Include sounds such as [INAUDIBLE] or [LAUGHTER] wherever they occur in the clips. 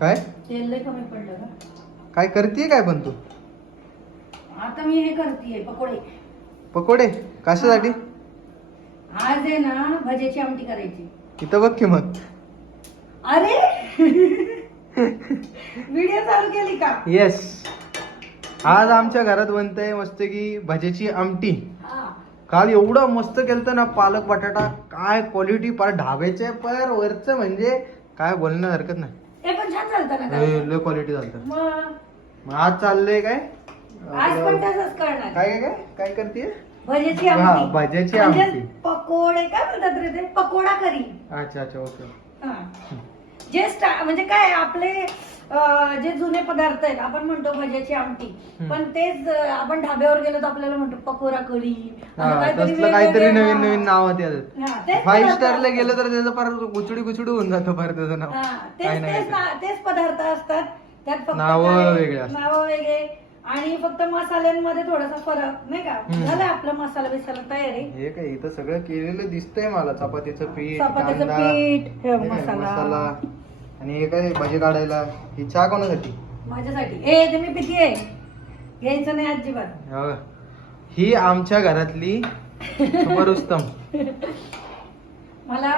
काय? तेल लय कमी पडलं का काय करतीये काय पण तू? आता मी हे करतेय पकोडे. पकोडे? कशासाठी? आज आहे ना भज्याची आमटी करायची. इथं बघ की मग अरे! व्हिडिओ चालू केली का? येस आज आमच्या घरात बनतंय मस्त की भज्याची आमटी. हा. काल एवढं मस्त केलं ना पालक बटाटा. काय क्वालिटी पार ढाब्याचे पर वरच म्हणजे काय बोलण्यात हरकत नाही. हे पण छान ना लय क्वालिटी झालं मग? मग आज चाललंय काय? आज पण आपलं- तसंच करणार. काय काय काय? काय करते हा, आमटी. भज्याची म्हणजे आमटी. पकोडे काय म्हणतात रे ते? पकोडा करी. अच्छा अच्छा ओके. हा. जे स्टा म्हणजे काय आपले जे जुने पदार्थ आहेत आपण म्हणतो भज्याची आमटी. पण तेच आपण ढाब्यावर गेलो तर आपल्याला म्हणतो पकोडा करी हा असं काहीतरी तसलं काहीतरी वेगवेगळे- नवीन. नवीन नाव फाईव्ह स्टारला असतात. गेलं तर त्याचं फार गुचडी गुचडी होऊन जातं फार त्याचं नाव तेच पदार्थ असतात त्यात फक्त नावं वेगळे. नावं वेगळे आणि फक्त मसाल्यांमध्ये थोडासा फरक नाही का. झालं आपला मसाला बिसाला तयारी हे काय इथं सगळं केलेलं दिसतंय मला चपातीचं पीठ चपातीचं पीठ, मसाला. आणि हे काय भाजी काढायला? ही चहा कोणासाठी? माझ्यासाठी. ए ते मी पिती आहे. घ्यायचं नाही अजिबात. हो. ही आमच्या घरातली सुपर उत्तम [LAUGHS] मला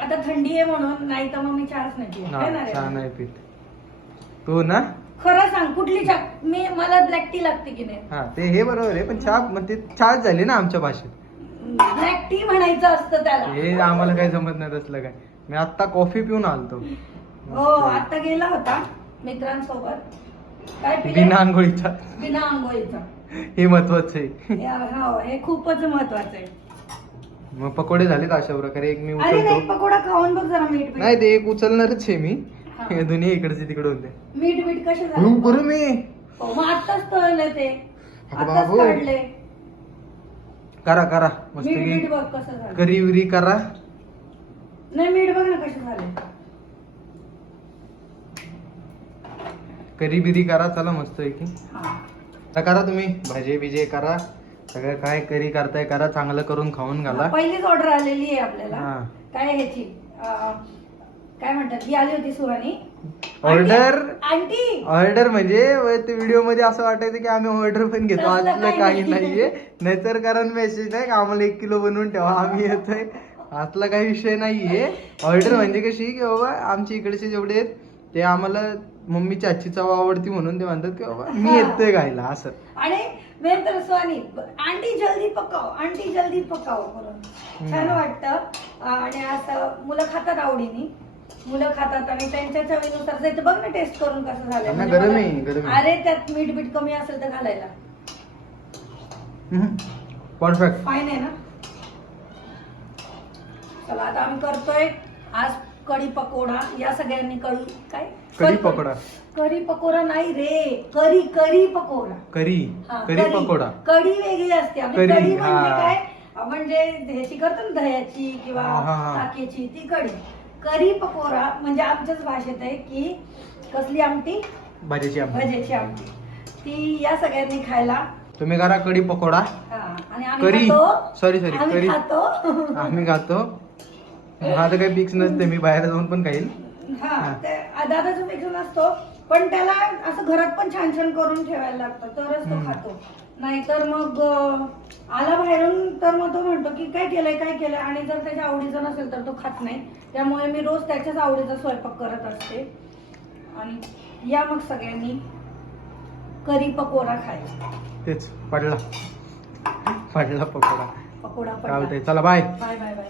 आता थंडी आहे म्हणून नाही तर मग मी चहाच नाही पित. है ना रे? चहा नाही पीत. तू ना? खरं सांग कुठली चहा? मी मला ब्लॅक टी लागते की नाही? हा ते हे बरोबर आहे पण चहा ते चहाच झाली ना आमच्या भाषेत. ब्लॅक टी म्हणायचं असतं त्याला. हे आम्हाला काही जमत नाही तसलं काय. मी आता कॉफी पिऊन आलतो. हो आता गेला होता मित्रांसोबत. काय पिले? बिना आंघोळीचा. बिना आंघोळीचा. हे महत्वाचं आहे. हो हे खूपच महत्वाचं आहे. मग पकोडे झाले का अशा प्रकारे. एक मी अरे नाही उचलतो. पकोडा खाऊन बघ जरा मीठ मीठ नाही ते एक उचलणारच आहे मी. हा. हे दोन्ही इकडचे तिकडे होते मीठ मीठ कसे हळू झाले करू मी. हो, मग आत्ताच तळले ते. अगं आत्ताच बाबू. काढले. करा करा. मस्त मीठ बघ कसं झालं. करी विरी करा. नाही मीठ बघ ना कसे झाले. करी बिरी करा चला मस्त आहे की हा करा तुम्ही भाजे बिजे करा सगळं काय करी करताय करा चांगलं करून खाऊन घाला. पहिलीच ऑर्डर आलेली आहे आपल्याला. हा. काय ह्याची? काय म्हणतात ही आली होती सुहानी. Order aunty! ऑर्डर म्हणजे व्हिडिओमध्ये असं वाटायचं की आम्ही ऑर्डर पण घेतो. असलं काही काही नाही. नाहीये. नाहीतर कारण मेसेज नाही का आम्हाला एक किलो बनवून ठेवा आम्ही येतोय. असला काही विषय नाहीये. ऑर्डर म्हणजे कशी की बाबा आमच्या इकडचे जेवढे आहेत ते आम्हाला मम्मीची आजची चव आवडती म्हणून ते म्हणतात की बाबा मी. येतोय खायला असं. आणि मेन तर सुहानी आंटी जल्दी पकाव आंटी जल्दी पकाव म्हणून. छान वाटतं. आणि असं मुलं खातात आवडीने. मुलं खातात आणि त्यांच्या चवीनुसार जायचं बघ ना टेस्ट करून कसं झालं नाही, म्हणजे गरम मला- आहे, गरम आहे. अरे त्यात मीठ बीठ कमी असेल तर घालायला. परफेक्ट फाईन आहे ना? चला आता आम्ही करतोय. आज कढी पकोडा या सगळ्यांनी कढी काय? कढी पकोडा. कढी पकोडा नाही रे. करी करी पकोडा. करी. हा, करी पकोडा. कढी वेगळी असते. आपली कढी, कढी म्हणजे हा. काय? आपण जे ह्याची करतो ना दह्याची किंवा हा, हा, हा. टाक्याची ती कढी. करी पकोडा म्हणजे आमच्याच भाषेत आहे की कसली आमटी? भाजीची आमटी. भज्याची आमटी. ती या सगळ्यांनी खायला. तुम्ही करा कढी पकोडा. हा, आणि आम्ही करी. खातो. सॉरी आम्ही करी खातो. आम्ही खातो. [LAUGHS] माझं काही फिक्स नसते मी बाहेर जाऊन पण खाईल. हा. ते दादाचं फिक्स नसतो पण त्याला असं घरात पण छान छान करून ठेवायला लागतं तरच तो हम्म. खातो. नाहीतर मग अं, आला बाहेरून तर मग तो म्हणतो की काय केलंय काय केलंय? आणि जर त्याच्या आवडीचं नसेल तर तो खात नाही. त्यामुळे मी रोज त्याच्याच आवडीचा स्वयंपाक करत असते. आणि या मग सगळ्यांनी करी पकोडा खायला तेच पडला. पडला पकोडा. पकोडा पडला. चालतंय चला बाय बाय बाय बाय